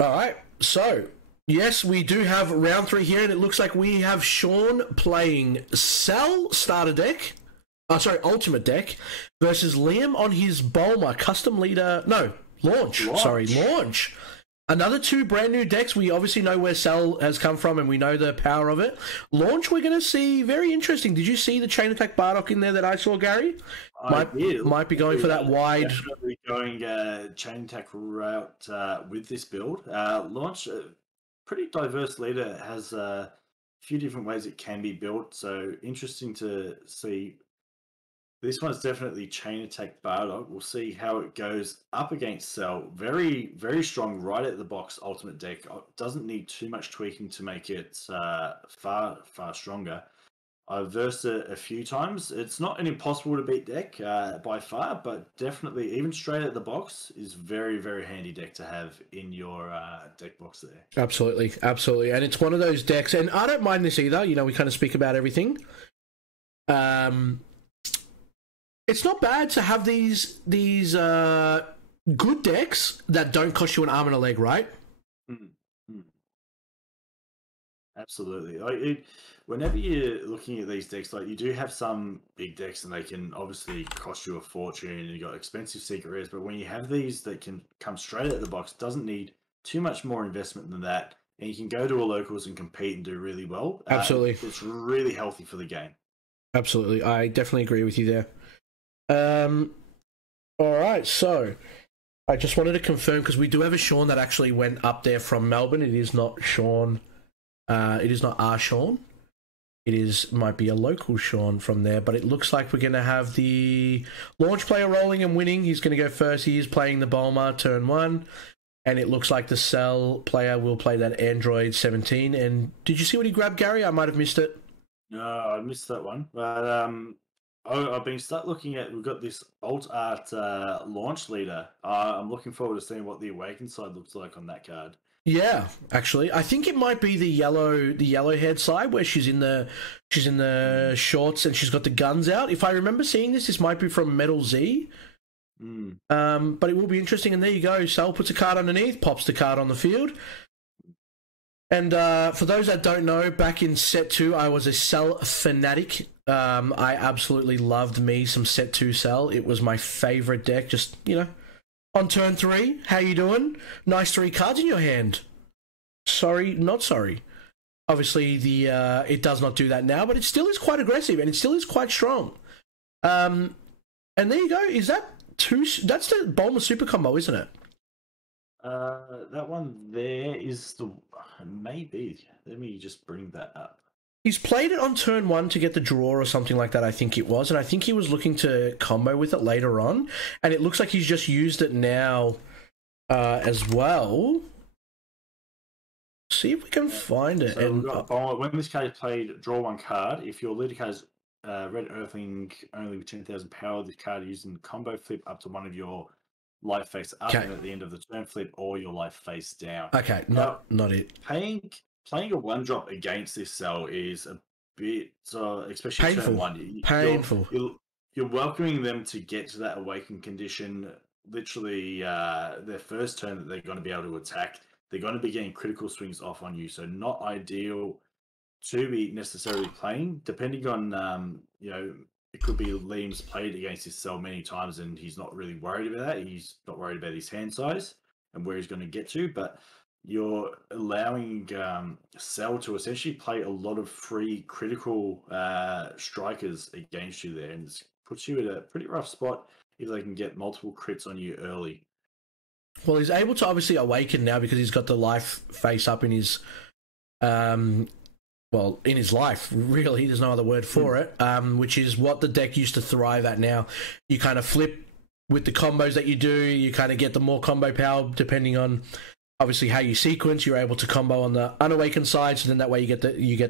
All right. So, yes, we do have round 3 here, and it looks like we have Sean playing Cell starter deck. Ultimate deck versus Liam on his Bulma custom leader. No, launch. Sorry, launch. Another 2 brand new decks. We obviously know where Cell has come from, and we know the power of it. Launch, we're going to see very interesting. Did you see the Chain Attack Bardock in there that I saw, Gary? Might be going for that wide. Definitely going Chain Attack route with this build. Launch, pretty diverse leader, has a few different ways it can be built. So interesting to see. This one's definitely Chain Attack Bardock. We'll see how it goes up against Cell. Very, very strong right at the box ultimate deck. Doesn't need too much tweaking to make it far stronger. I've versed it a few times. It's not an impossible to beat deck by far, but definitely even straight at the box is very, very handy deck to have in your deck box there. Absolutely, absolutely. And it's one of those decks, and I don't mind this either. You know, we kind of speak about everything. It's not bad to have these good decks that don't cost you an arm and a leg, right? Mm-hmm. Absolutely. Whenever you're looking at these decks, like you do have some big decks, and they can obviously cost you a fortune, and you got expensive secret rares. But when you have these that can come straight out the box, doesn't need too much more investment than that, and you can go to a locals and compete and do really well. Absolutely, it's really healthy for the game. Absolutely, I definitely agree with you there. All right, so I just wanted to confirm, because we do have a Sean that actually went up there from Melbourne. It is not Sean. It is not our Sean. It might be a local Sean from there, but it looks like we're going to have the launch player rolling and winning. He's going to go first. He is playing the Bulma turn 1, and it looks like the Cell player will play that Android 17. And did you see what he grabbed, Gary? I might have missed it. No, I missed that one. But I've been looking at. We've got this alt art launch leader. I'm looking forward to seeing what the Awakened side looks like on that card. Yeah, actually, I think it might be the yellow haired side where she's in the shorts and she's got the guns out. If I remember seeing this might be from Metal Z. But it will be interesting. And there you go. Cell puts a card underneath, pops the card on the field. And for those that don't know, back in set 2, I was a Cell fanatic. I absolutely loved me some set 2 Cell. It was my favorite deck. Just, you know, on turn 3, how you doing? Nice 3 cards in your hand. Sorry, not sorry. Obviously, it does not do that now, but it still is quite aggressive and it still is quite strong. And there you go. Is that 2? That's the Bulma super combo, isn't it? That one there is the maybe. Let me just bring that up. He's played it on turn 1 to get the draw or something like that, I think it was, and I think he was looking to combo with it later on, and it looks like he's just used it now as well. See if we can find it. So when this card is played, draw 1 card. If your leader card is Red Earthling only with 10,000 power, this card is in combo flip up to one of your life face up, and at the end of the turn flip or your life face down. Okay, not it. Playing a 1-drop against this Cell is a bit, especially painful. Turn 1. Painful. You're welcoming them to get to that awakened condition. Literally, their first turn that they're going to be able to attack, they're going to be getting critical swings off on you. So not ideal to be necessarily playing. Depending on, it could be Liam's played against this Cell many times and he's not really worried about that. He's not worried about his hand size and where he's going to get to, but you're allowing Cell to essentially play a lot of free critical strikers against you there, and it puts you at a pretty rough spot if they can get multiple crits on you early. Well, he's able to obviously awaken now because he's got the life face up in his, in his life, really. There's no other word for it, which is what the deck used to thrive at now. You kind of flip with the combos that you do. You kind of get the more combo power depending on obviously how you sequence. You're able to combo on the unawakened side, so then that way you get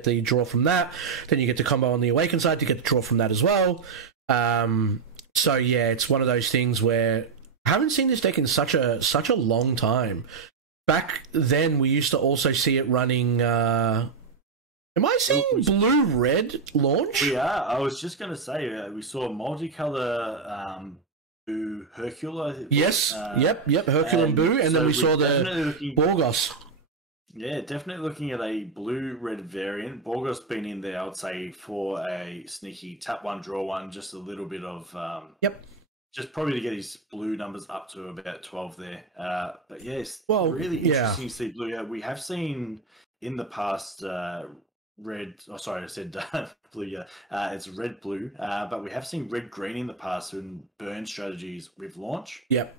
the draw from that. Then you get to combo on the awakened side to get the draw from that as well. So yeah, it's one of those things where I haven't seen this deck in such a long time. Back then, we used to also see it running. Am I seeing blue-red launch? We are. I was just going to say we saw multicolor Hercule, I think. Yes, yep, Hercule and Boo, and then we saw the Borgos. Yeah, definitely looking at a blue-red variant. Borgos been in there, I would say, for a sneaky tap one, draw one, just a little bit of just probably to get his blue numbers up to about 12 there. But yes, really interesting to see blue. Yeah, we have seen in the past red. Oh, sorry, I said blue. Yeah, it's red blue. But we have seen red green in the past in burn strategies with launch. Yep.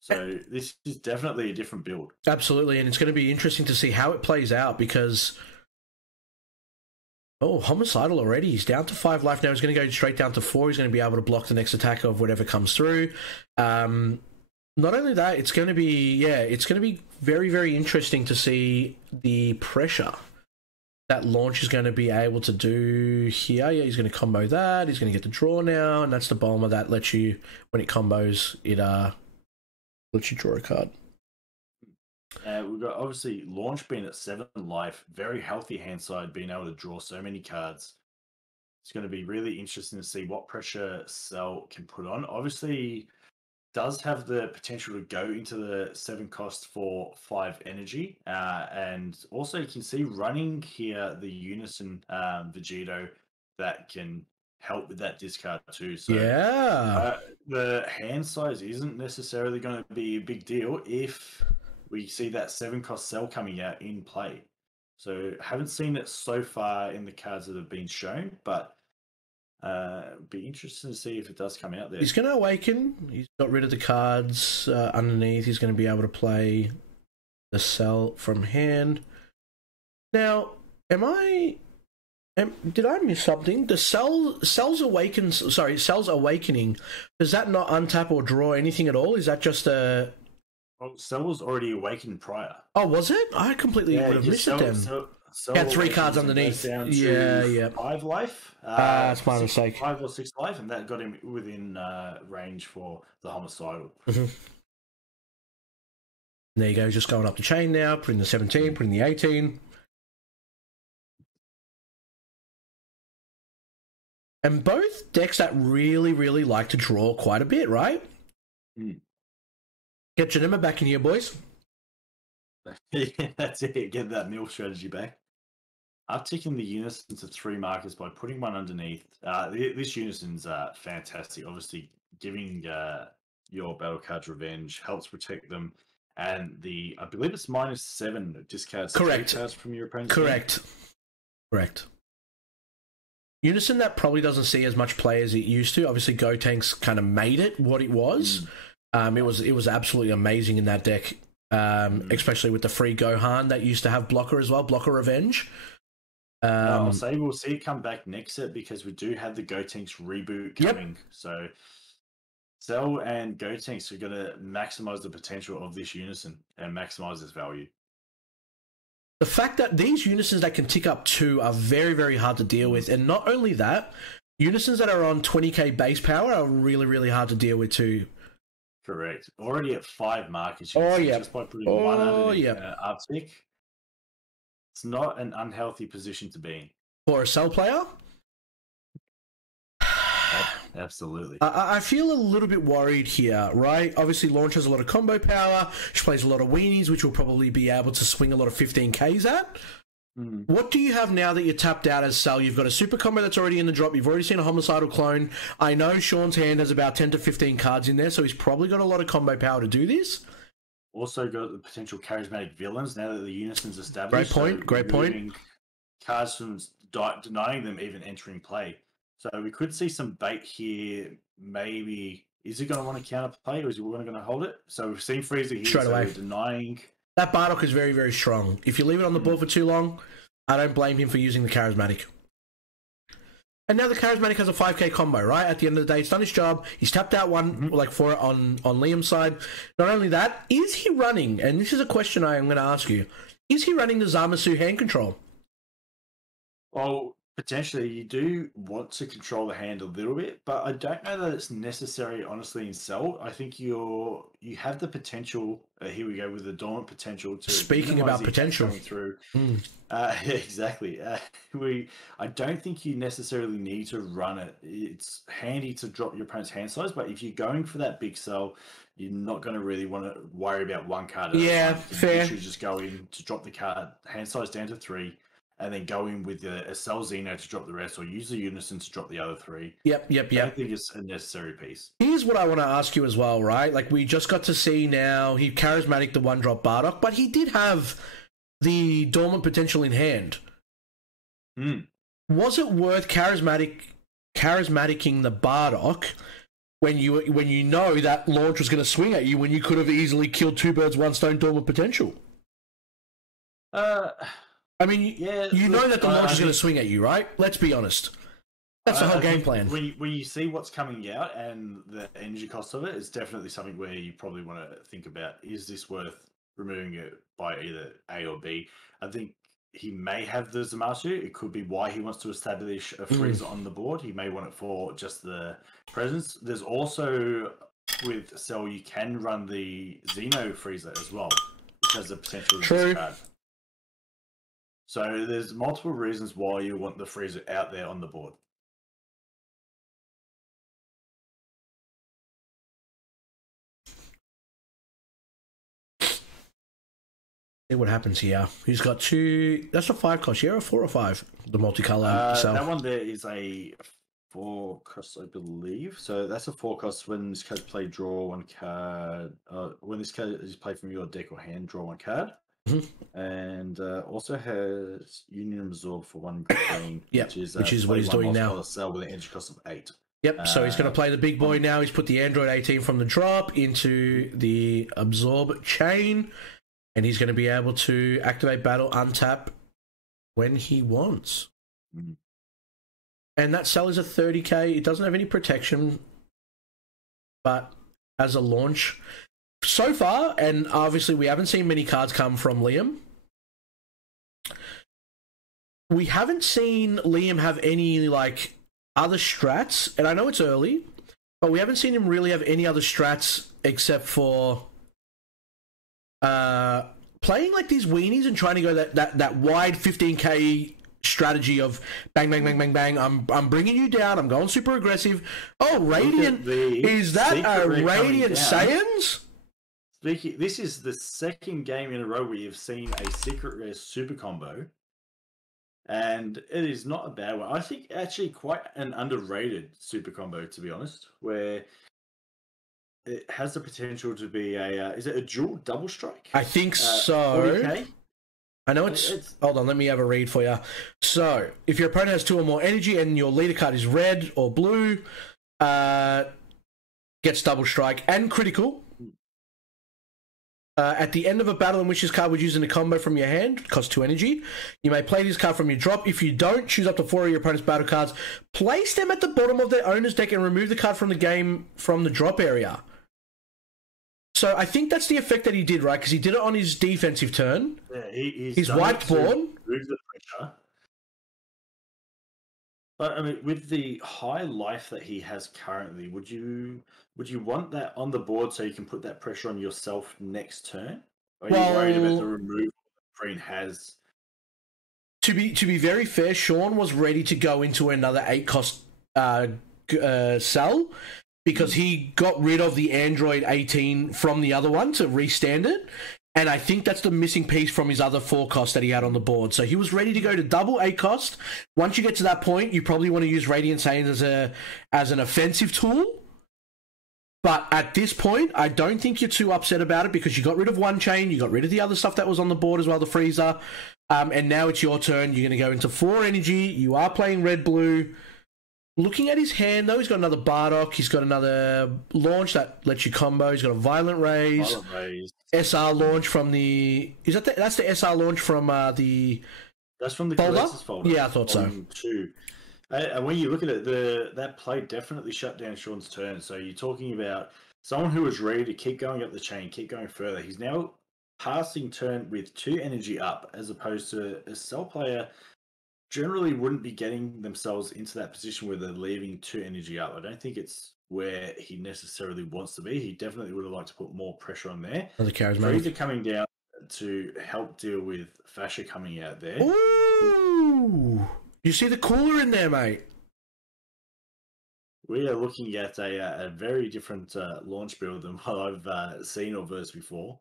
So this is definitely a different build. Absolutely, and it's going to be interesting to see how it plays out because Homicidal already. He's down to 5 life now. He's going to go straight down to 4. He's going to be able to block the next attack of whatever comes through. Not only that, it's going to be very, very interesting to see the pressure that launch is going to be able to do here. Yeah, he's going to combo that. He's going to get the draw now, and that's the Bulma that lets you, when it combos, it lets you draw a card. We've got obviously launch being at 7 life, very healthy hand side, being able to draw so many cards. It's going to be really interesting to see what pressure Cell can put on. Obviously, does have the potential to go into the 7 cost for 5 energy, and also you can see running here the Unison Vegito that can help with that discard too. So the hand size isn't necessarily going to be a big deal if we see that 7 cost Cell coming out in play. So haven't seen it so far in the cards that have been shown, but be interesting to see if it does come out there. He's going to awaken. He's got rid of the cards underneath. He's going to be able to play the Cell from hand. Now, did I miss something? The Cell's awakening. Does that not untap or draw anything at all? Is that just a... Well, Cell was already awakened prior. Oh, was it? I completely would have missed it then. Cell had 3 cards underneath. Yeah. 5 life. That's my mistake. 5 or 6 life, and that got him within range for the Homicidal. Mm-hmm. There you go, just going up the chain now, putting the 17, putting the 18. And both decks that really, really like to draw quite a bit, right? Mm. Get Janema back in here, boys. Yeah, that's it. Get that mill strategy back. Upticking the Unison to 3 markers by putting one underneath. This Unison's fantastic. Obviously, giving your battle cards revenge helps protect them. And I believe it's -7 discards. Correct. Cards from your opponent's Correct. Unison that probably doesn't see as much play as it used to. Obviously, Gotenks kind of made it what it was. It was absolutely amazing in that deck, especially with the free Gohan that used to have blocker as well, blocker revenge. I'll say we'll see it come back next set because we do have the Gotenks reboot coming. Yep. So Cell and Gotenks are going to maximize the potential of this Unison and maximize its value. The fact that these Unisons that can tick up 2 are very, very hard to deal with. And not only that, Unisons that are on 20k base power are really, really hard to deal with too. Correct. Already at 5 markers. Just by putting one underneath uptick. It's not an unhealthy position to be in. For a Cell player? Absolutely. I feel a little bit worried here, right? Obviously, Launch has a lot of combo power. She plays a lot of weenies, which will probably be able to swing a lot of 15Ks at. What do you have now that you're tapped out as Cell? You've got a super combo that's already in the drop. You've already seen a Homicidal clone. I know Sean's hand has about 10 to 15 cards in there, so he's probably got a lot of combo power to do this. Also got the potential charismatic villains now that the Unison's established. Great point. Cards from denying them even entering play. So we could see some bait here. Maybe is he going to want to counterplay or is he going to hold it? So we've seen Frieza here straight away denying. That Bardock is very, very strong. If you leave it on the board for too long, I don't blame him for using the charismatic. And now the charismatic has a 5k combo, right? At the end of the day, it's done his job. He's tapped out one, for it on Liam's side. Not only that, is he running? And this is a question I am going to ask you: is he running the Zamasu hand control? Well, Potentially, you do want to control the hand a little bit, but I don't know that it's necessary. Honestly, in Cell, I think you have the potential. Here we go with the dormant potential to Speaking about the potential coming through. Mm. Yeah, exactly. I don't think you necessarily need to run it. It's handy to drop your opponent's hand size, but if you're going for that big Cell, you're not going to really want to worry about one card at a Yeah, time. You can fair. literally just go in to drop the card hand size down to 3 and then go in with a Cell Xeno to drop the rest, or use the Unison to drop the other 3. Yep. I don't think it's a necessary piece. Here's what I want to ask you as well, right? Like, we just got to see now, he charismatic the one-drop Bardock, but he did have the dormant potential in hand. Was it worth charismaticing the Bardock when you know that launch was going to swing at you, when you could have easily killed 2 birds, 1 stone dormant potential? I mean, yeah, you know that the launch is going to swing at you, right? Let's be honest. That's the whole game plan. When you see what's coming out and the energy cost of it, it's definitely something where you probably want to think about, is this worth removing it by either A or B? I think he may have the Zamasu. It could be why he wants to establish a freezer on the board. He may want it for just the presence. There's also, with Cell, you can run the Xeno freezer as well, which has the potential to discard. So there's multiple reasons why you want the freezer out there on the board. See what happens here. He's got 2. That's a 5 cost. Yeah, a 4 or 5. The multicolor. That one there is a 4 cost, I believe. So that's a 4 cost. When this card's played, draw 1 card. When this card is played from your deck or hand, draw 1 card. And also has Union Absorb for 1 green, which is what he's doing now. Cell with an energy cost of 8. Yep, so he's going to play the big boy now. He's put the Android 18 from the drop into the Absorb chain, and he's going to be able to activate Battle, untap when he wants. And that Cell is a 30k. It doesn't have any protection, but as a launch, so far, and obviously we haven't seen many cards come from Liam, we haven't seen Liam have any, like, other strats, and I know it's early, but we haven't seen him really have any other strats except for playing, like, these weenies and trying to go that wide 15k strategy of bang, bang, bang, bang, bang, I'm bringing you down, I'm going super aggressive. Oh, Radiant, is that a Radiant Saiyans? This is the second game in a row where you've seen a secret rare super combo, and it is not a bad one. I think actually quite an underrated super combo, to be honest, where it has the potential to be a is it a dual double strike? I think so. 40k? I know it's hold on, let me have a read for you. So, if your opponent has 2 or more energy and your leader card is red or blue, gets double strike and critical. At the end of a battle in which this card was used in a combo from your hand, costs 2 energy, you may play this card from your drop. If you don't, choose up to 4 of your opponent's battle cards, place them at the bottom of their owner's deck, and remove the card from the game from the drop area. So I think that's the effect that he did, right? Because he did it on his defensive turn. Yeah, he's wiped board. Remove the pressure. But I mean, with the high life that he has currently, would you want that on the board so you can put that pressure on yourself next turn? Or are you worried about the removal that Green has? To be very fair, Sean was ready to go into another 8 cost Cell, because he got rid of the Android 18 from the other one to restand it. And I think that's the missing piece from his other 4 costs that he had on the board. So he was ready to go to double 8 cost. Once you get to that point, you probably want to use Radiant Saiyans as an offensive tool. But at this point, I don't think you're too upset about it, because you got rid of 1 chain, you got rid of the other stuff that was on the board as well, the freezer. And now it's your turn. You're going to go into 4 energy. You are playing red-blue. Looking at his hand, though, he's got another Bardock. He's got another launch that lets you combo. He's got a Violent Raise. SR launch from the... That's the SR launch from the... That's from the folder? Folder. Yeah, I thought so. 2. And when you look at it, that play definitely shut down Sean's turn. So you're talking about someone who was ready to keep going up the chain, keep going further. He's now passing turn with 2 energy up, as opposed to a Cell player generally wouldn't be getting themselves into that position where they're leaving 2 energy up. I don't think it's where he necessarily wants to be. He definitely would have liked to put more pressure on there. Another charismatic. Frieza coming down to help deal with Fascia coming out there. Ooh! You see the cooler in there, mate? We are looking at a very different launch build than what I've seen or versed before.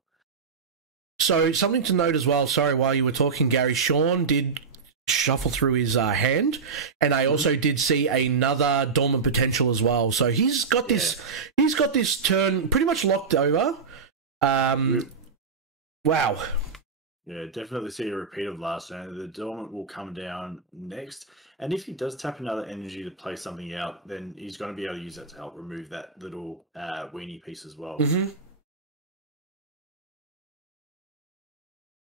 So, something to note as well, sorry, while you were talking, Gary, Sean did shuffle through his hand, and I also did see another dormant potential as well. So he's got this turn pretty much locked over. Wow. Yeah, definitely see a repeat of last turn. The dormant will come down next, and if he does tap another energy to play something out, then he's going to be able to use that to help remove that little weenie piece as well. Mm-hmm.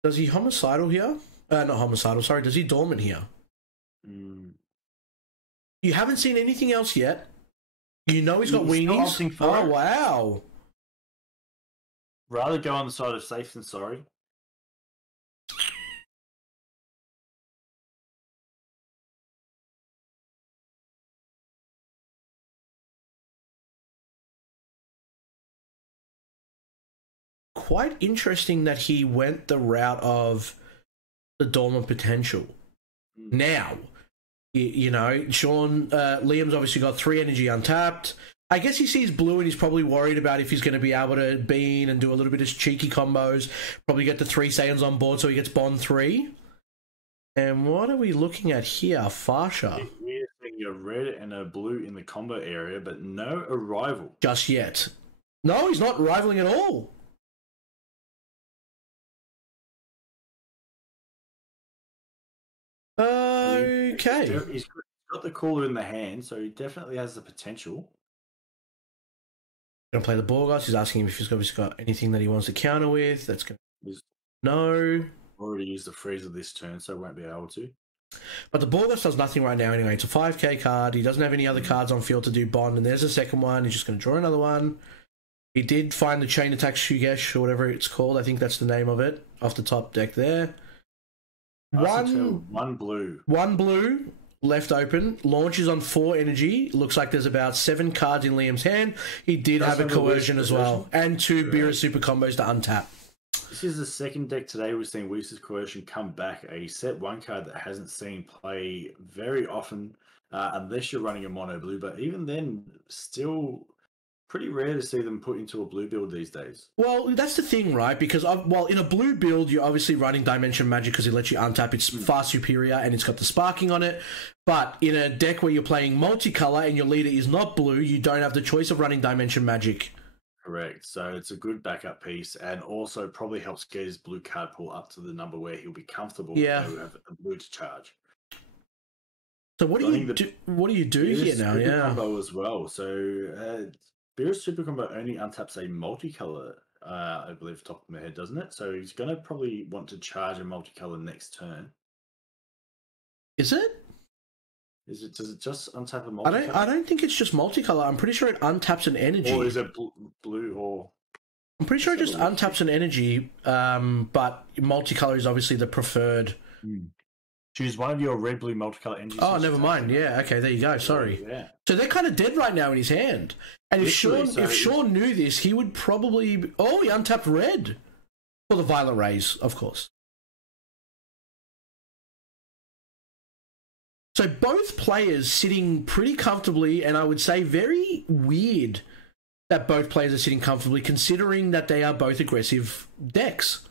Does he homicidal here? Not homicidal, sorry. Does he dormant here? You haven't seen anything else yet. You know he's got weenies. Oh, wow. Rather go on the side of safe than sorry. Quite interesting that he went the route of the dormant potential. Now, you know, Sean, Liam's obviously got 3 energy untapped. I guess he sees blue and he's probably worried about if he's going to be able to bean and do a little bit of cheeky combos. Probably get the 3 Saiyans on board so he gets Bond 3. And what are we looking at here? Fascia. We're seeing a red and a blue in the combo area, but no arrival. Just yet. No, he's not rivaling at all. Okay. He's got the cooler in the hand, so he definitely has the potential. Gonna play the Borgos. He's asking him if he's got anything that he wants to counter with. That's gonna no. Already used the Frieza this turn, so won't be able to. But the Borgos does nothing right now anyway. It's a 5k card. He doesn't have any other cards on field to do Bond, and there's a second one. He's just going to draw another one. He did find the Chain Attack Shugesh, or whatever it's called. I think that's the name of it, off the top deck there. One blue left open. Launches on 4 energy. Looks like there's about 7 cards in Liam's hand. He did have a Coercion as well, and 2 Beerus Super Combos to untap. This is the second deck today we've seen Whis' Coercion come back, a set 1 card that hasn't seen play very often, unless you're running a mono blue, but even then, still pretty rare to see them put into a blue build these days. Well, that's the thing, right? Because, in a blue build, you're obviously running Dimension Magic because it lets you untap. It's far superior and it's got the sparking on it. But in a deck where you're playing multicolor and your leader is not blue, you don't have the choice of running Dimension Magic. Correct. So it's a good backup piece, and also probably helps get his blue card pool up to the number where he'll be comfortable. Yeah. To have a blue to charge. So what do you do here now? Yeah. Combo as well. So Beerus Super Combo only untaps a multicolor, I believe, top of my head, doesn't it? So he's going to probably want to charge a multicolor next turn. Is it? Does it just untap a multicolor? I don't think it's just multicolor. I'm pretty sure it untaps an energy. Or is it blue or? I'm pretty sure it just untaps an energy, but multicolor is obviously the preferred. Choose one of your red blue multicolor energies. Oh, never mind. Yeah, okay, there you go. Sorry. Yeah. So they're kind of dead right now in his hand. And if Sean knew this, he would probably. Oh, he untapped red for the Violent Rays, of course. So both players sitting pretty comfortably, and I would say very weird that both players are sitting comfortably, considering that they are both aggressive decks.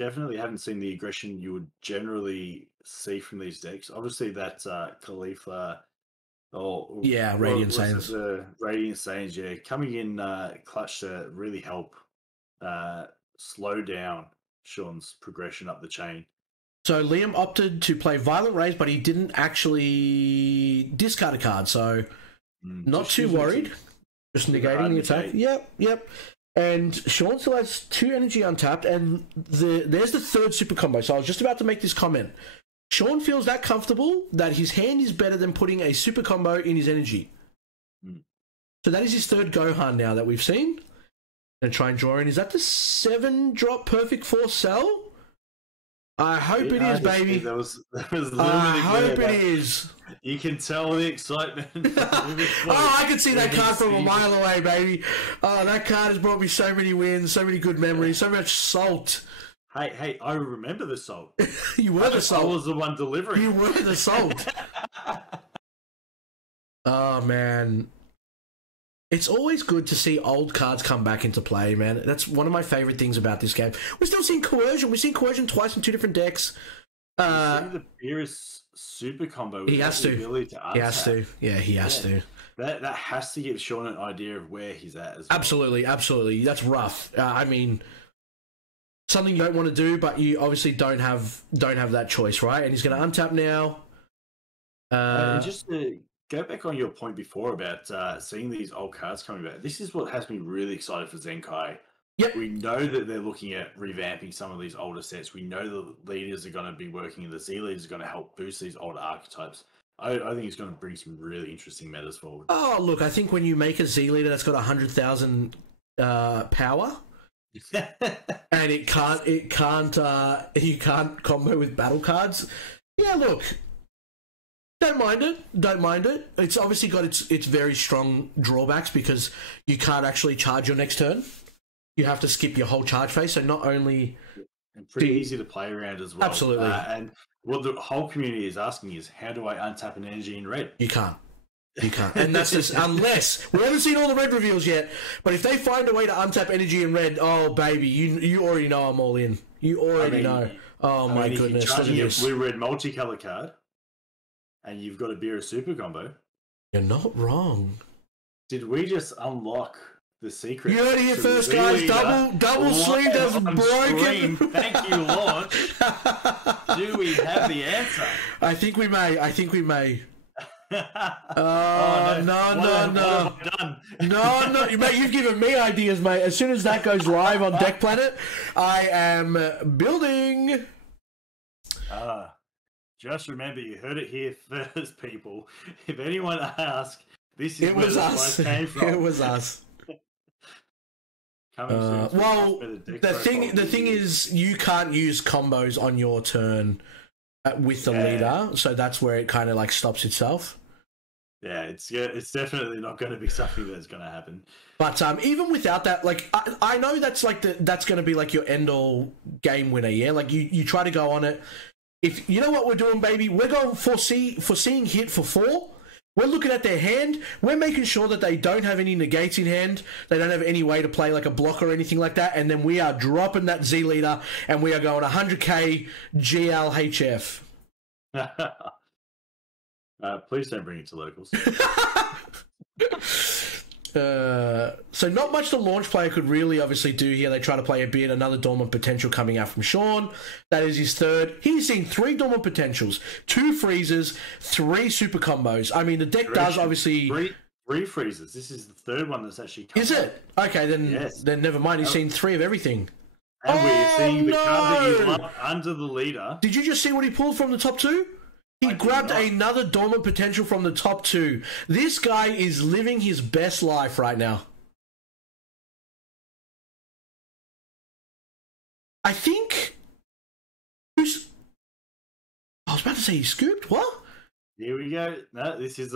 Definitely haven't seen the aggression you would generally see from these decks. Obviously, that Caulifla. Radiant Saiyans. The Radiant Saiyans, yeah, coming in clutch to really help slow down Sean's progression up the chain. So Liam opted to play Violent Rays, but he didn't actually discard a card, so not too worried. Just negating the attack. Yep. And Sean still has 2 energy untapped, and there's the 3rd super combo. So I was just about to make this comment. Sean feels that comfortable that his hand is better than putting a super combo in his energy. So that is his 3rd Gohan now that we've seen. And try and draw in. Is that the 7-drop Perfect Force Cell? I hope it is, baby. There was a little I hope bit it is. You can tell the excitement. I can see that card from a mile away, baby. Oh, that card has brought me so many wins, so many good memories, so much salt. Hey, I remember the salt. You were the salt. I was the one delivering. You were the salt. Oh, man. It's always good to see old cards come back into play, man. That's one of my favourite things about this game. We're still seeing Coercion. We've seen Coercion twice in 2 different decks. The Beerus super combo. He has to. He has to. Yeah, he has to. That has to give Sean an idea of where he's at as well. Absolutely. That's rough. I mean, something you don't want to do, but you obviously don't have that choice, right? And he's going to untap now. And just to go back on your point before about seeing these old cards coming back, this is what has me really excited for Zenkai. Yep. We know that they're looking at revamping some of these older sets. We know the leaders are going to be working, and the Z leaders are going to help boost these older archetypes. I think it's going to bring some really interesting metas forward. Oh, look, I think when you make a Z leader that's got 100,000 power, and you can't combo with battle cards. Yeah, look, don't mind it. It's obviously got its very strong drawbacks because you can't actually charge your next turn. You have to skip your whole charge phase. So not only and pretty easy to play around as well. Absolutely. And what the whole community is asking is, how do I untap an energy in red? You can't. And that's just, unless, we haven't seen all the red reveals yet, but if they find a way to untap energy in red, oh baby, you already know I'm all in. You already know. Oh my goodness. If you're charging a blue-red multicolor card, and you've got a Beerus super combo. You're not wrong. Did we just unlock the secret? You heard it here first, guys. Double sleeve doesn't broken. Thank you, Launch. Do we have the answer? I think we may. No. No, mate, you've given me ideas, mate. As soon as that goes live on Deck Planet, I am building. Just remember, you heard it here first, people. If anyone asks, this is it where was the us. came from. It was us. Well, the thing is, you can't use combos on your turn with the leader, so that's where it kind of like stops itself. Yeah, it's definitely not going to be something that's going to happen. But even without that, like I know that's like that's going to be like your end all game winner. Yeah, like you try to go on it. If you know what we're doing, baby, we're going foreseeing hit for 4. We're looking at their hand. We're making sure that they don't have any negates in hand. They don't have any way to play like a block or anything like that. And then we are dropping that Z leader, and we are going 100k GLHF. Please don't bring it to locals. So not much the launch player could really obviously do here. They try to play a bit. Another dormant potential coming out from Sean. That is his third. He's seen 3 dormant potentials, 2 freezes, 3 super combos. I mean, the deck does obviously... 3 freezes. This is the third one that's actually come Is it? Okay, then never mind. He's seen 3 of everything. And we're seeing the card that you love under the leader. Did you just see what he pulled from the top 2? He grabbed another dormant potential from the top 2. This guy is living his best life right now. I think... I was about to say he scooped. What? Here we go. No, this is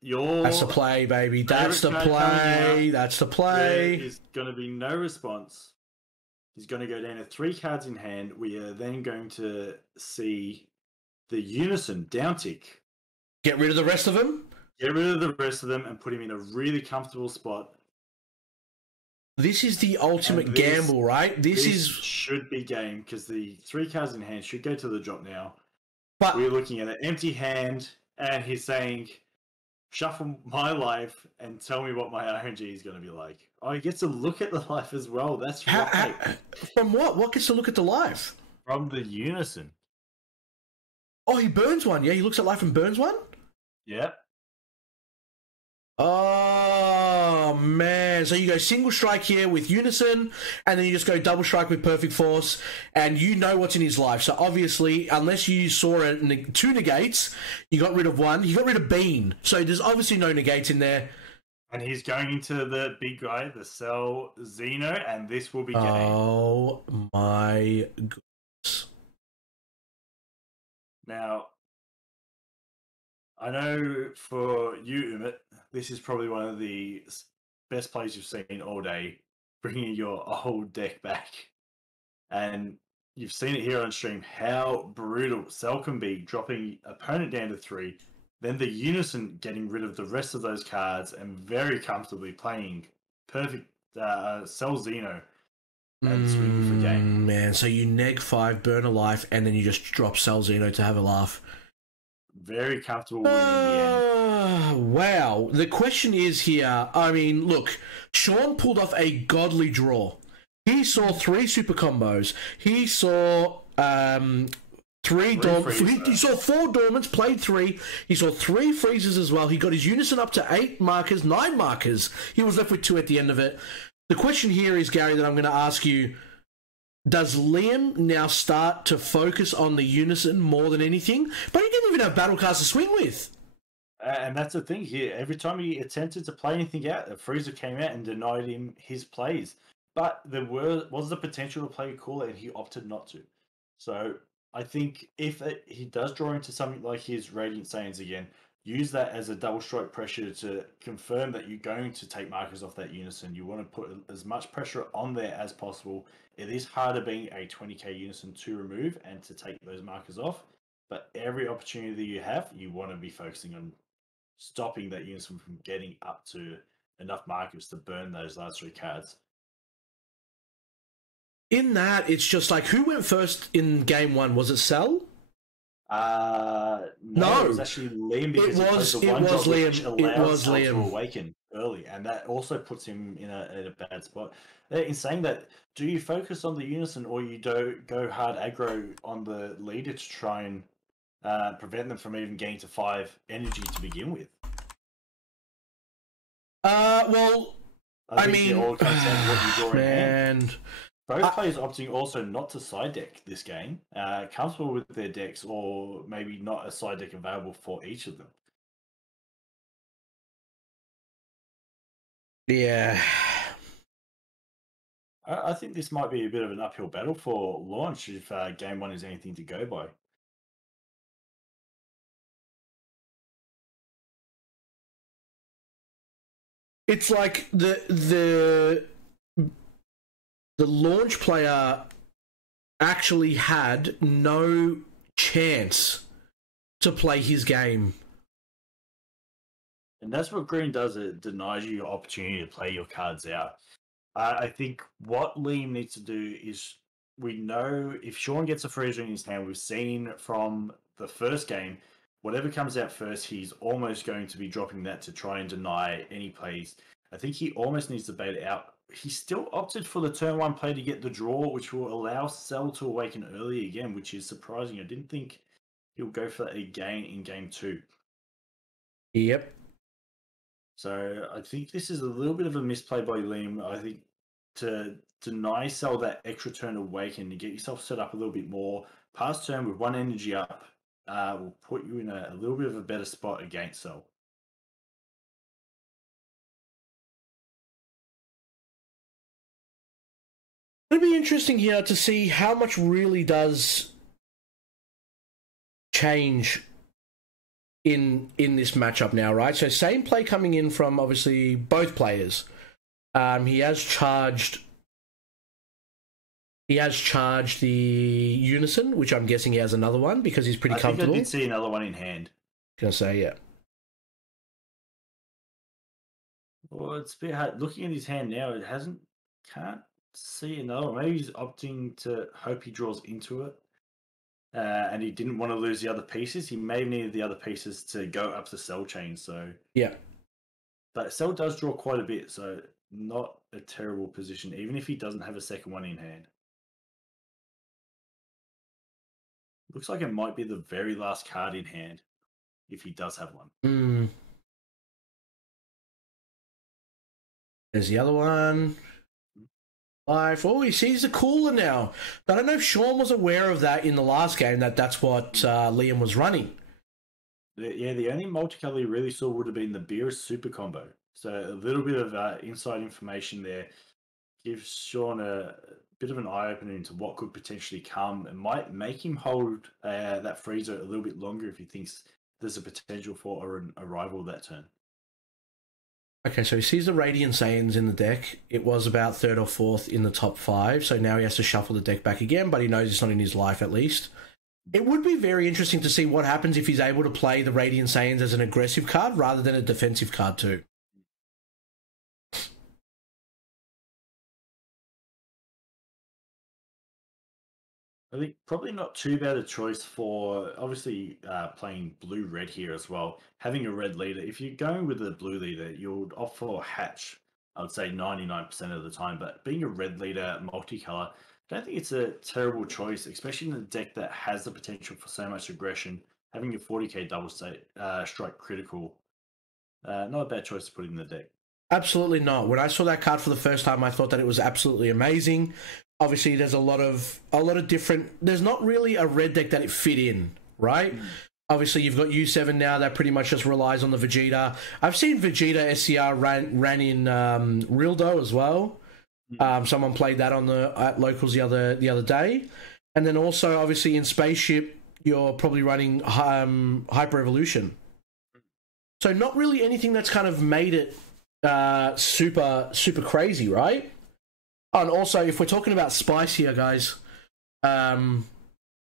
your... That's the play, baby. That's the play. That's the play. There is going to be no response. He's going to go down to 3 cards in hand. We are then going to see the Unison down tick. Get rid of the rest of them? Get rid of the rest of them and put him in a really comfortable spot. This is the ultimate gamble, right? This should be game because the 3 cards in hand should go to the drop now. But we're looking at an empty hand, and he's saying, "Shuffle my life and tell me what my RNG is going to be like." Oh, he gets to look at the life as well. That's right. From what? What gets to look at the life? From the Unison. Oh, he burns one. Yeah, he looks at life and burns one? Yep. Oh, man. So you go single strike here with Unison, and then you just go double strike with Perfect Force, and you know what's in his life. So obviously, unless you saw 2 negates, you got rid of 1. You got rid of Bean. So there's obviously no negates in there. And he's going into the big guy, the Cell Xeno, and this will be game. Oh, my goodness. Now, I know for you, Umit, this is probably one of the best plays you've seen all day, bringing your old deck back. And you've seen it here on stream, how brutal Cell can be, dropping opponent down to 3, then the Unison getting rid of the rest of those cards and very comfortably playing perfect Cell Xeno and swinging for game. Man, so you neg 5, burn a life, and then you just drop Cell Xeno to have a laugh. Very comfortable win in the end. Wow. The question is here, I mean, look, Sean pulled off a godly draw. He saw 3 super combos. He saw he saw 4 dormants, played 3. He saw 3 freezes as well. He got his Unison up to 8 markers, 9 markers. He was left with 2 at the end of it. The question here is, Gary, that I'm going to ask you, does Liam now start to focus on the Unison more than anything? But he didn't even have Battlecast to swing with. And that's the thing here. Every time he attempted to play anything out, a freezer came out and denied him his plays. But there was the potential to play a cooler, and he opted not to. So I think if he does draw into something like his Radiant Saiyans again, use that as a double strike pressure to confirm that you're going to take markers off that Unison. You want to put as much pressure on there as possible. It is harder being a 20k Unison to remove and to take those markers off. But every opportunity that you have, you want to be focusing on stopping that Unison from getting up to enough markers to burn those last 3 cards. In that, it's just like, who went first in game 1? Was it Cell? No, it was actually Liam, because it was Liam. It was Liam to awaken early, and that also puts him in a bad spot. In saying that, do you focus on the Unison, or you don't go hard aggro on the leader to try and prevent them from even getting to 5 energy to begin with? Well, I mean, it all comes down to what you draw in man. hand. Both players opting also not to side deck this game, comfortable with their decks, or maybe not a side deck available for each of them. Yeah. I think this might be a bit of an uphill battle for Launch if game 1 is anything to go by. It's like the Launch player actually had no chance to play his game. And that's what Green does. It denies you your opportunity to play your cards out. I think what Liam needs to do is, we know if Sean gets a freezer in his hand, we've seen from the first game, whatever comes out first, he's almost going to be dropping that to try and deny any plays. I think he almost needs to bait it out. He still opted for the turn 1 play to get the draw, which will allow Cell to awaken early again, which is surprising. I didn't think he'll go for that again in game 2. Yep. So I think this is a little bit of a misplay by Liam. I think to deny Cell that extra turn awaken, to get yourself set up a little bit more, pass turn with 1 energy up will put you in a little bit of a better spot against Cell. It'll be interesting here to see how much really does change in this matchup now, right? So same play coming in from obviously both players. He has charged the Unison, which I'm guessing he has another one because he's pretty comfortable. I did see another one in hand. Can I say, yeah. Well, it's a bit hard. Looking at his hand now, can't see another one. Maybe he's opting to hope he draws into it. And he didn't want to lose the other pieces. He may have needed the other pieces to go up the Cell chain. So yeah, but Cell does draw quite a bit, so not a terrible position, even if he doesn't have a second one in hand. Looks like it might be the very last card in hand, if he does have one. There's the other one. Oh, he sees the cooler now. But I don't know if Sean was aware of that in the last game, that's what Liam was running. Yeah, the only multicolor he really saw would have been the Beerus super combo. So a little bit of inside information there gives Sean bit of an eye opener into what could potentially come. It might make him hold that Frieza a little bit longer if he thinks there's a potential for an arrival that turn. Okay, so he sees the Radiant Saiyans in the deck. It was about 3rd or 4th in the top 5, so now he has to shuffle the deck back again, but he knows it's not in his life at least. It would be very interesting to see what happens if he's able to play the Radiant Saiyans as an aggressive card rather than a defensive card too. I think probably not too bad a choice for obviously playing blue-red here as well. Having a red leader, if you're going with a blue leader, you'll opt for Hatch, I would say 99% of the time. But being a red leader, multicolor, I don't think it's a terrible choice, especially in a deck that has the potential for so much aggression. Having a 40k double strike critical, not a bad choice to put in the deck. Absolutely not. When I saw that card for the first time, I thought that it was absolutely amazing. Obviously, there's a lot of different. There's not really a red deck that it fit in, right? Obviously, you've got U7 now that pretty much just relies on the Vegeta. I've seen Vegeta SCR ran in Rildo as well. Someone played that at locals the other day, and then also obviously in Spaceship, you're probably running Hyper Evolution. So not really anything that's kind of made it super crazy, right? Oh, and also, if we're talking about spice here, guys, oh,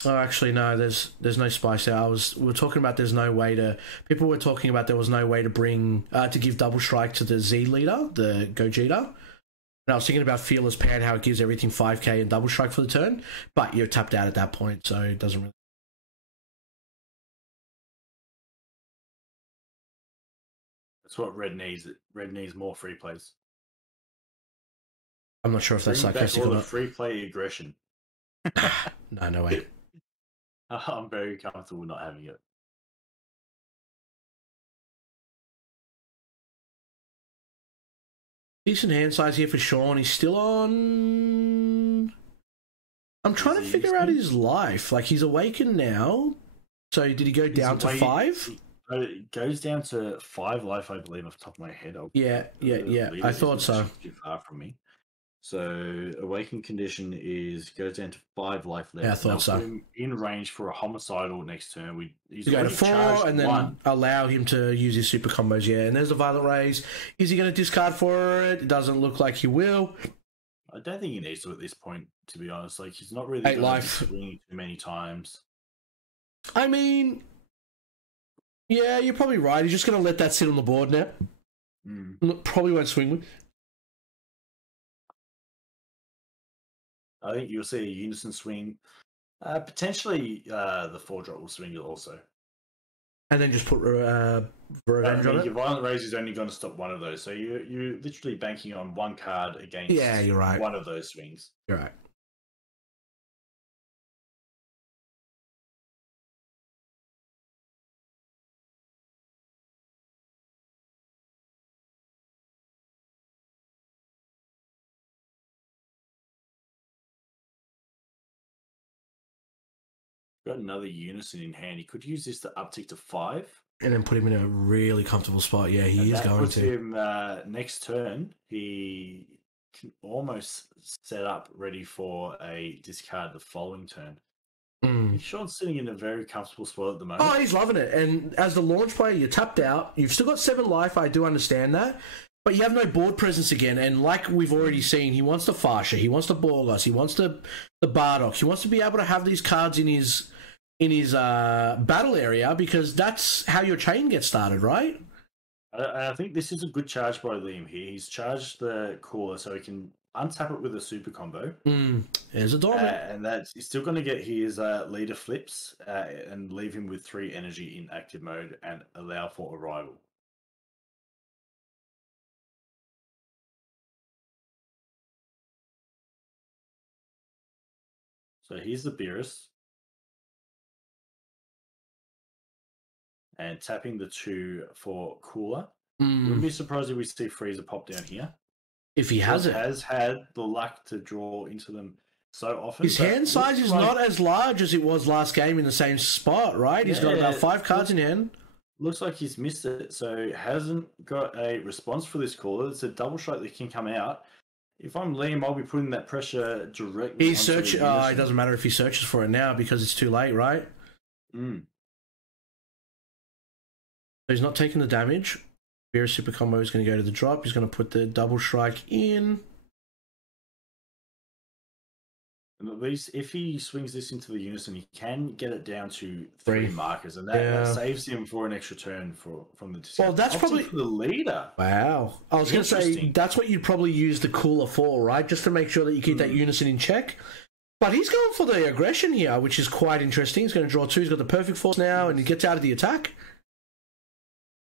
actually, no, there's no spice there. We're talking about there's no way to. People were talking about there was no way to bring to give double strike to the Z leader, the Gogeta. And I was thinking about Fearless Pan, how it gives everything 5k and double strike for the turn, but you're tapped out at that point, so it doesn't really. That's what red needs. Red needs more free plays. I'm not sure if that's sarcastic or not. Free play aggression. No way. I'm very comfortable not having it. Decent hand size here for Sean. He's still on. I'm trying to figure out his life. Like, he's awakened now. So did he go down to 5? It goes down to 5 life, I believe, off the top of my head. Yeah. I thought so. Too far from me. So awakened condition goes down to 5 life left. Yeah, I thought so. In range for a homicidal next turn. He's go to 4 and then 1. Allow him to use his super combos. Yeah, and there's the Violent Rays. Is he going to discard for it? It doesn't look like he will. I don't think he needs to at this point, to be honest. Like, he's not really 8 life. Swinging too many times. I mean, yeah, you're probably right. He's just going to let that sit on the board now. Probably won't swing with. I think you'll see a Unison swing. Potentially, the 4-drop will swing it also. And then just put Revenge on it? Your Violent Rays is only going to stop one of those. So you're literally banking on one card against you're right. one of those swings. You're right. Got another Unison in hand. He could use this to uptick to 5. And then put him in a really comfortable spot. Yeah, he is going to. Him, next turn, he can almost set up ready for a discard the following turn. Sean's sitting in a very comfortable spot at the moment. Oh, he's loving it. And as the launch player, you're tapped out. You've still got 7 life. I do understand that. But you have no board presence again. And like we've already seen, he wants the Farsha. He wants the Borgos. He wants the Bardock. He wants to be able to have these cards in his battle area, because that's how your chain gets started, right? I think this is a good charge by Liam here. He's charged the Cooler so he can untap it with a super combo. There's a Dormant. And he's still going to get his leader flips and leave him with 3 energy in active mode and allow for arrival. So here's the Beerus. And tapping the 2 for Cooler. Wouldn't be surprised if we see Frieza pop down here. If he has it. Has had the luck to draw into them so often. His hand size is not as large as it was last game in the same spot, right? He's got about 5 cards in hand. Looks like he's missed it, so hasn't got a response for this Cooler. It's a double strike that can come out. if I'm Liam, I'll be putting that pressure directly. He's searching. It doesn't matter if he searches for it now because it's too late, right? Mm. So he's not taking the damage. Vera Super Combo is going to go to the drop. He's going to put the double strike in. And at least if he swings this into the unison, he can get it down to 3 markers, and that saves him for an extra turn from the discount. Well, that's probably for the leader. Wow. I was going to say, that's what you'd probably use the cooler for, right? Just to make sure that you keep that unison in check. But he's going for the aggression here, which is quite interesting. He's going to draw 2. He's got the perfect force now, and he gets out of the attack.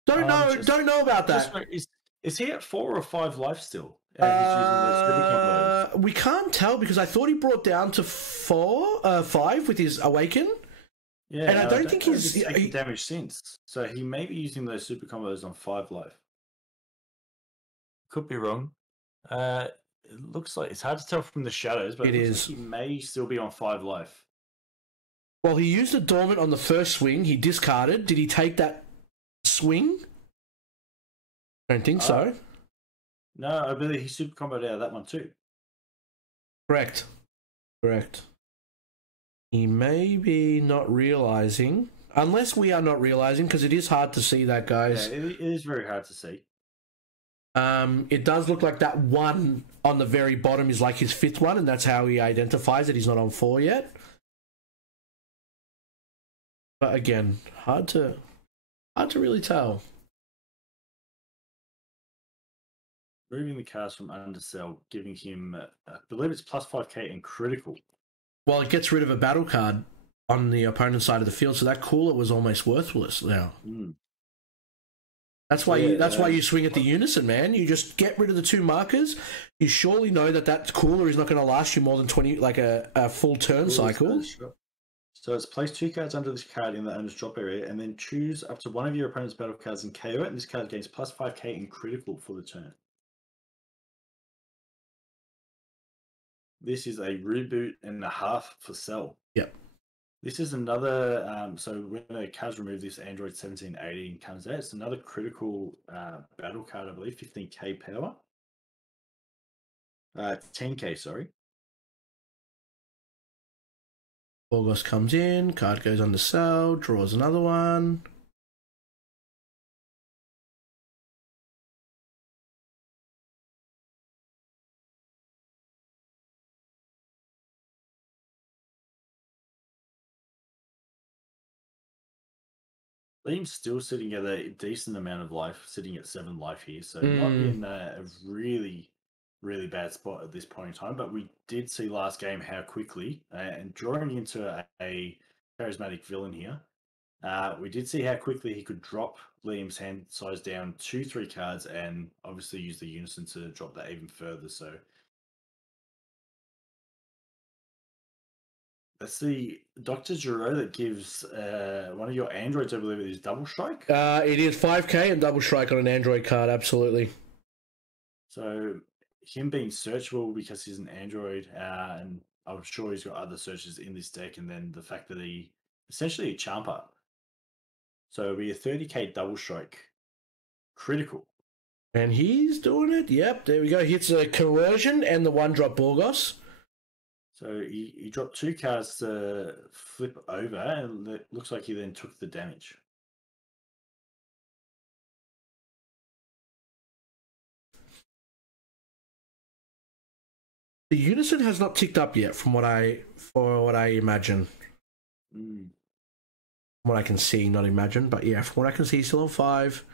Don't know about that. Is he at 4 or 5 life still? We can't tell because I thought he brought down to 5 with his Awaken. Yeah, and I don't think he's taken damage since. So he may be using those super combos on 5 life. Could be wrong. It looks like it's hard to tell from the shadows, but it is. Like he may still be on 5 life. Well, he used a dormant on the first swing. He discarded. Did he take that swing? I don't think so. No, I believe he super comboed out of that one too. Correct. He may be not realizing, unless we are not realizing, because it is hard to see that, guys. Yeah, it is very hard to see. It does look like that one on the very bottom is like his 5th one, and that's how he identifies it. He's not on 4 yet. But again, hard to really tell. Moving the cards from undersell, giving him, I believe it's plus 5k and critical. Well, it gets rid of a battle card on the opponent's side of the field, so that cooler was almost worthless now. That's why you swing at the unison, man. You just get rid of the 2 markers. You surely know that cooler is not going to last you more than 20, like a full turn cycle. So it's place 2 cards under this card in the owner's drop area, and then choose up to one of your opponent's battle cards and KO it, and this card gains plus 5k and critical for the turn. This is a reboot and a half for Cell. Yep. This is another, so when a card's removed, this Android 1718 comes out. It's another critical battle card, I believe, 15k power. 10k, sorry. Borgos comes in, card goes under Cell, draws another one. Liam's still sitting at a decent amount of life, sitting at 7 life here, so not in a really, really bad spot at this point in time. But we did see last game how quickly, and drawing into a charismatic villain here, we did see how quickly he could drop Liam's hand size down 2-3 cards, and obviously use the unison to drop that even further. So that's the Dr. Giro that gives one of your androids, I believe it is, double strike. It is 5k and double strike on an android card, absolutely. So him being searchable because he's an android, and I'm sure he's got other searches in this deck, and then the fact that he essentially a champer. So it'll be a 30k double strike critical. And he's doing it. Yep, there we go. Hits a Coercion and the 1-drop Borgos. So he dropped 2 cards to flip over, and it looks like he then took the damage. The unison has not ticked up yet, from what I imagine. From what I can see, not imagine, but yeah, from what I can see, he's still on 5.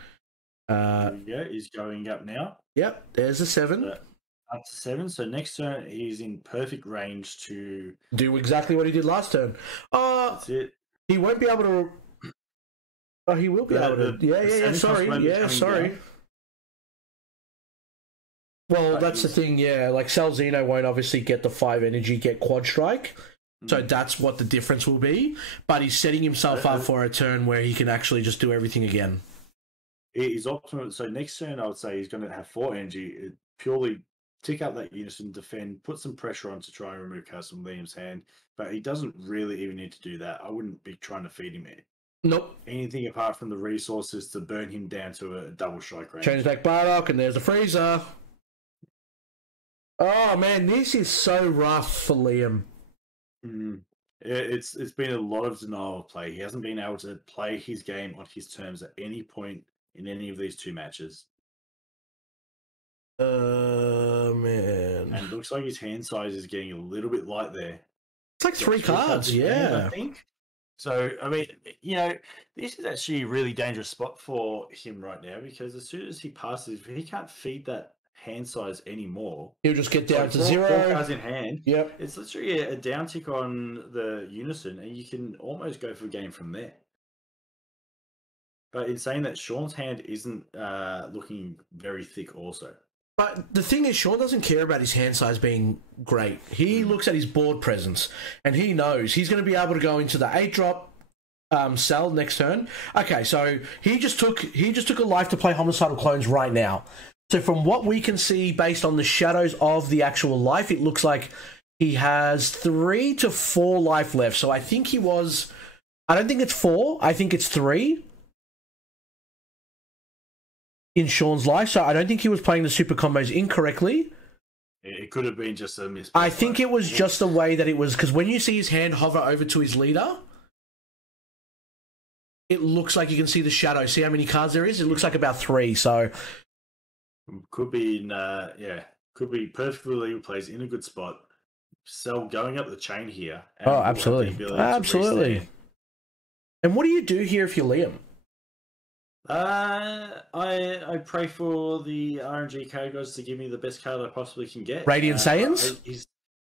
There we go. He's going up now. Yep, there's a 7. Up to 7. So next turn, he's in perfect range to do exactly what he did last turn. That's it. He won't be able to. Oh, he will be able to. Yeah. Sorry. Down. Well, that's the thing. Yeah, like Salzino won't obviously get the 5 energy, get quad strike. So that's what the difference will be. But he's setting himself up for a turn where he can actually just do everything again. He's optimal. So next turn, I would say he's going to have 4 energy. Purely tick up that unison, defend, put some pressure on to try and remove cards from Liam's hand. But he doesn't really even need to do that. I wouldn't be trying to feed him it. Nope. Anything apart from the resources to burn him down to a double strike range. Change back Bardock, and there's the freezer. Oh man, this is so rough for Liam. It's been a lot of denial of play. He hasn't been able to play his game on his terms at any point in any of these two matches. Man. And it looks like his hand size is getting a little bit light there. It's like three cards, yeah. Hand, I think. So, I mean, this is actually a really dangerous spot for him right now because as soon as he passes, if he can't feed that hand size anymore, he'll just get down to 0. 4 cards in hand. Yep. It's literally a down tick on the Unison, and you can almost go for a game from there. But in saying that, Sean's hand isn't looking very thick also. But the thing is, Sean doesn't care about his hand size being great. He looks at his board presence, and he knows he's going to be able to go into the 8-drop cell next turn. Okay, so he just took a life to play Homicidal Clones right now. So from what we can see, based on the shadows of the actual life, it looks like he has 3 to 4 life left. So I think he was... I don't think it's 4. I think it's 3. In Sean's life, so I don't think he was playing the super combos incorrectly. It could have been just a miss. I think it was just the way that it was, because when you see his hand hover over to his leader, it looks like you can see the shadow. See how many cards there is? It looks like about 3, so... Could be, could be perfectly legal plays in a good spot. Cell going up the chain here. Oh, absolutely. Absolutely. And what do you do here if you're Liam? I pray for the RNG card guys to give me the best card I possibly can get. Radiant Saiyans?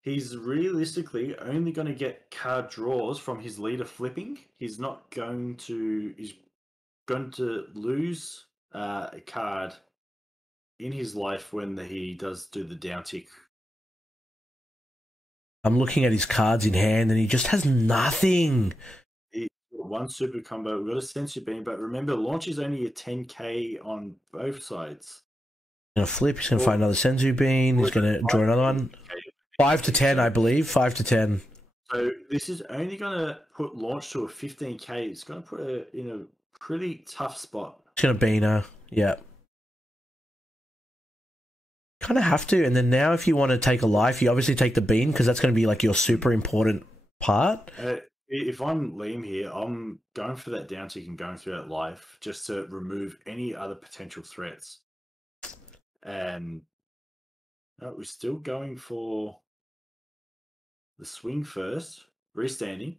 He's realistically only going to get card draws from his leader flipping. He's going to lose a card in his life when he does do the down tick. I'm looking at his cards in hand and he just has nothing. One super combo, we've got a Senzu Bean, but remember, launch is only a 10k on both sides. He's going to flip, he's going to find another Senzu Bean, he's going to draw another one. 5 to 10, I believe, 5 to 10. So this is only going to put launch to a 15k. It's going to put her in a pretty tough spot. It's going to bean her, yeah. Kind of have to, and then now if you want to take a life, you obviously take the bean, because that's going to be like your super important part. If I'm Liam here, I'm going for that down tick and going through that life just to remove any other potential threats. And we're still going for the swing first, restanding.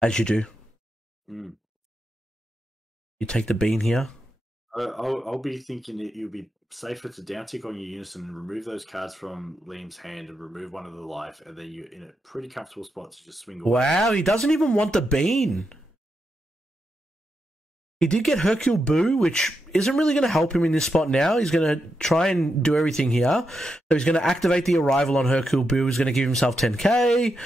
As you do. You take the bean here. I'll be thinking that you'll be safer to down tick on your Unison and remove those cards from Liam's hand and remove one of the life, and then you're in a pretty comfortable spot to just swing away. Wow, he doesn't even want the bean. He did get Hercule Boo, which isn't really going to help him in this spot now. He's going to try and do everything here. So he's going to activate the arrival on Hercule Boo. He's going to give himself 10k.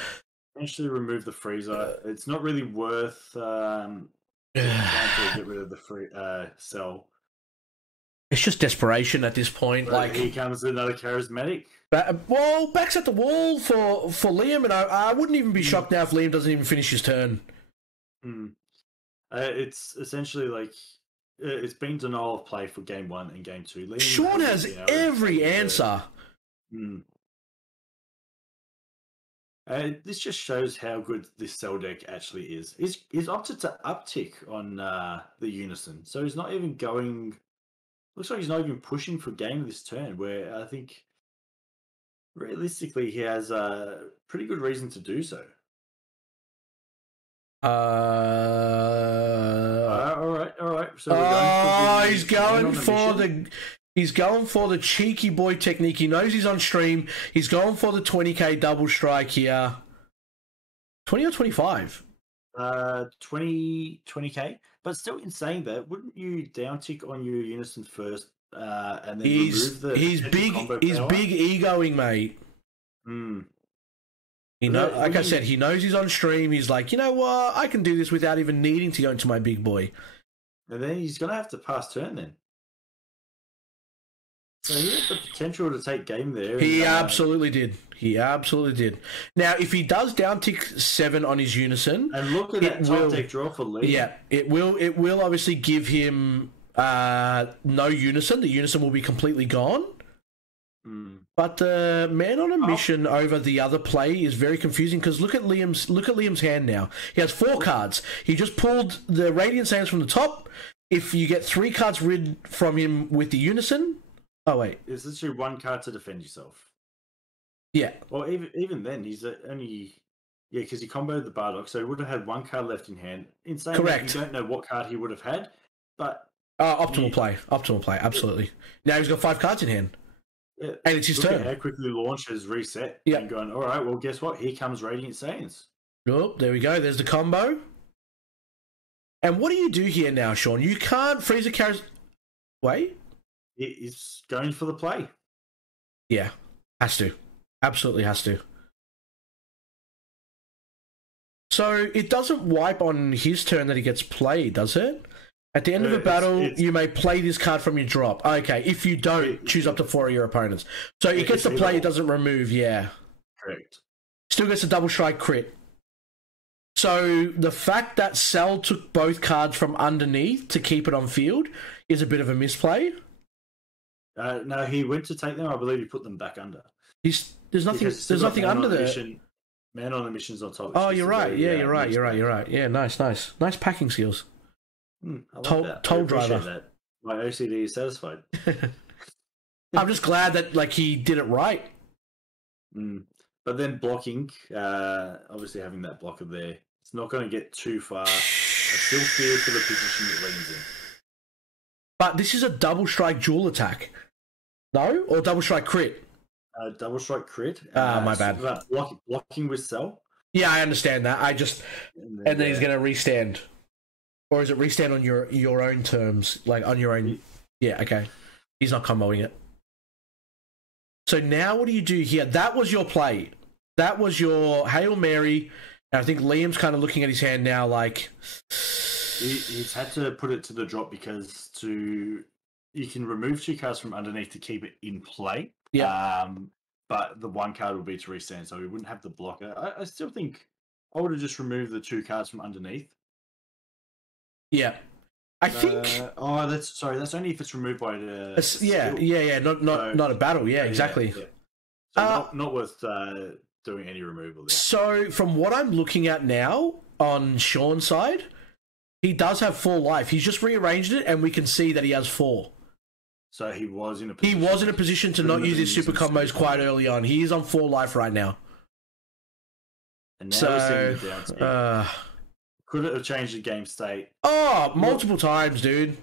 Eventually remove the freezer. It's not really worth trying to get rid of the free cell. It's just desperation at this point. But here comes another charismatic. Well, backs at the wall for Liam, and I wouldn't even be shocked now if Liam doesn't even finish his turn. It's essentially like it's been denial of play for game 1 and game 2. Liam Sean has every answer. This just shows how good this cell deck actually is. He's opted to uptick on the Unison, so he's not even going. Looks like he's not even pushing for game this turn, where I think realistically he has a pretty good reason to do so. All right. So he's going for the cheeky boy technique. He knows he's on stream. He's going for the 20k double strike here. 20 or 25? 20k. But still, in saying that, wouldn't you down tick on your Unison first, and then remove the? He's big egoing, mate. Like I said, he knows he's on stream. He's like, you know what? I can do this without even needing to go into my big boy. And then he's gonna have to pass turn then. So he had the potential to take game there. He absolutely did. Now, if he does down tick 7 on his Unison, and look at that top deck draw for Lee. Yeah, it will obviously give him no Unison. The Unison will be completely gone. But the man on a mission over the other play is very confusing because look at Liam's hand now. He has 4 cards. He just pulled the Radiant Sands from the top. If you get 3 cards rid from him with the Unison... Oh, wait. It's literally 1 card to defend yourself. Yeah. Well, even then, he's only... Yeah, because he comboed the Bardock, so he would have had 1 card left in hand. In saying Correct. That, you don't know what card he would have had, but... Optimal play, absolutely. Now he's got 5 cards in hand. Yeah. And it's his Look turn. At how quickly launch has reset. Yeah. And going, all right, well, guess what? Here comes Radiant Sands. Oh, there we go. There's the combo. And what do you do here now, Sean? You can't freeze a carry... Wait? He's going for the play. Yeah, has to. Absolutely has to. So it doesn't wipe on his turn that he gets played, does it? At the end of a battle, you may play this card from your drop. Okay, if you don't, choose up to 4 of your opponents. So it gets to play, it doesn't remove, yeah. Correct. Still gets a double strike crit. So the fact that Cell took both cards from underneath to keep it on field is a bit of a misplay. No, he went to take them. I believe he put them back under. There's nothing under there. Man on the mission's on top. Oh, you're right. Yeah, you're right. Yeah, nice packing skills. I like that. Toll driver. That. My OCD is satisfied. I'm just glad that he did it right. But then blocking, obviously having that blocker there, it's not going to get too far. I still fear for the position it leans in. But this is a double strike dual attack. No? Or double strike crit? Double strike crit. My bad. Blocking with Cell. Yeah, I understand that. And then he's going to restand. Or is it restand on your own terms? Like on your own... Yeah, okay. He's not comboing it. So now what do you do here? That was your play. That was your Hail Mary. And I think Liam's kind of looking at his hand now like... He's had to put it to the drop because you can remove 2 cards from underneath to keep it in play. Yeah. But the 1 card would be to restand, so he wouldn't have the blocker. I still think I would have just removed the 2 cards from underneath. Yeah. I think... that's only if it's removed by the... Yeah. Not a battle. Yeah, exactly. So not worth doing any removal there. So from what I'm looking at now on Sean's side, he does have 4 life. He's just rearranged it, and we can see that he has 4. So he was in a position to not use his super combos quite early on. He is on 4 life right now. And now we're seeing the down speed. Could it have changed the game state? Oh, multiple times, dude.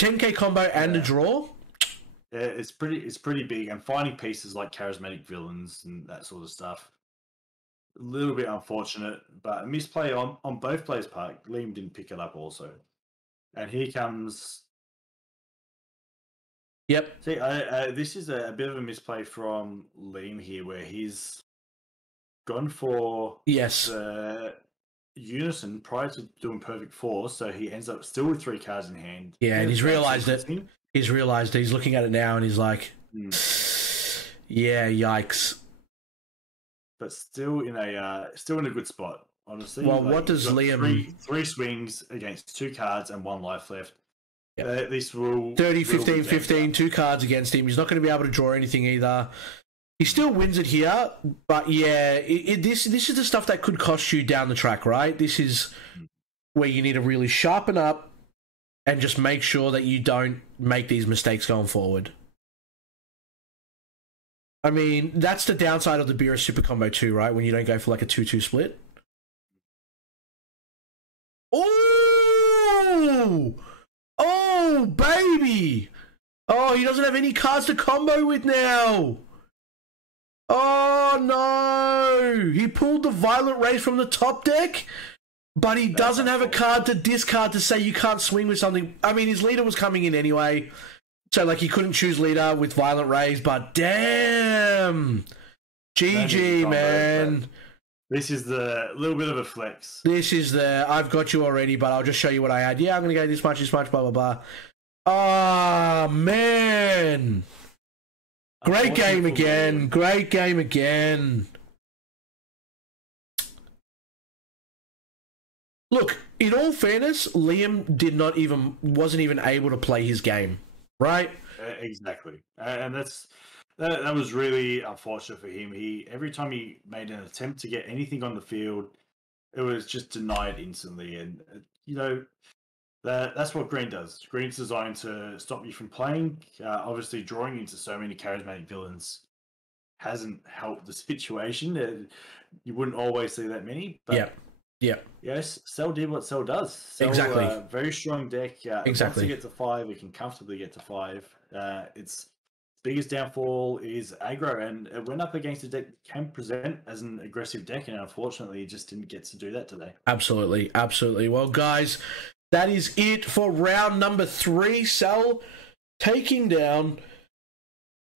10k combo and a draw. Yeah, it's pretty big, and finding pieces like charismatic villains and that sort of stuff. A little bit unfortunate, but a misplay on both players' part. Liam didn't pick it up also. And here comes... Yep. See, this is a bit of a misplay from Liam here, where he's gone for the Unison prior to doing Perfect Force, so he ends up still with 3 cards in hand. Yeah, and he's realised it. He's realised it. He's looking at it now, and he's like, yeah, yikes. But still in a good spot, honestly. Well, what does Liam... Three swings against 2 cards and 1 life left. Yep. This will... 30, 15, 15, 2 cards against him. He's not going to be able to draw anything either. He still wins it here, but yeah, this is the stuff that could cost you down the track, right? This is where you need to really sharpen up and just make sure that you don't make these mistakes going forward. I mean, that's the downside of the Beerus Super Combo too, right? When you don't go for like a 2-2 split. Oh! Oh, baby! Oh, he doesn't have any cards to combo with now! Oh, no! He pulled the Violet Rays from the top deck, but he doesn't have a card to discard to say you can't swing with something. I mean, his leader was coming in anyway, so like he couldn't choose leader with Violet Rays, but damn! GG, man. This is the little bit of a flex. This is the, I've got you already, but I'll just show you what I had. Yeah, I'm going to go this much, blah, blah, blah. Oh, man. Great game again. Great game again. Look, in all fairness, Liam wasn't even able to play his game, right? Exactly. And that's That was really unfortunate for him. Every time he made an attempt to get anything on the field, it was just denied instantly. And that's what Green does. Green's designed to stop you from playing. Obviously, drawing into so many charismatic villains hasn't helped the situation. You wouldn't always see that many. But yeah. Yes, Cell did what Cell does. Cell, exactly. Very strong deck. Exactly. Once you get to 5, it can comfortably get to 5. Its biggest downfall is aggro, and it went up against a deck that can present as an aggressive deck, and unfortunately, it just didn't get to do that today. Absolutely. Well, guys, that is it for round number 3. Cell taking down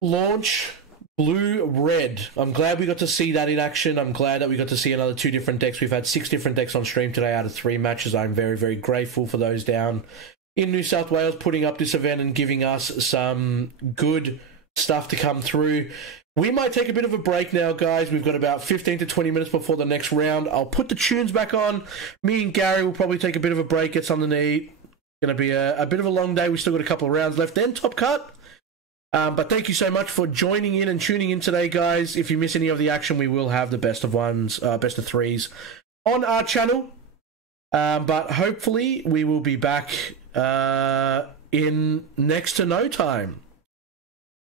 Launch Blue-Red. I'm glad we got to see that in action. I'm glad that we got to see another 2 different decks. We've had 6 different decks on stream today out of 3 matches. I'm very, very grateful for those down in New South Wales putting up this event and giving us some good stuff to come through. We might take a bit of a break now, guys. We've got about 15 to 20 minutes before the next round. I'll put the tunes back on. Me and Gary will probably take a bit of a break, get something to eat. Going to be a bit of a long day. We've still got a couple of rounds left. Then Top Cut. But thank you so much for joining in and tuning in today, guys. If you miss any of the action, we will have the best of 3s on our channel. But hopefully we will be back in next to no time.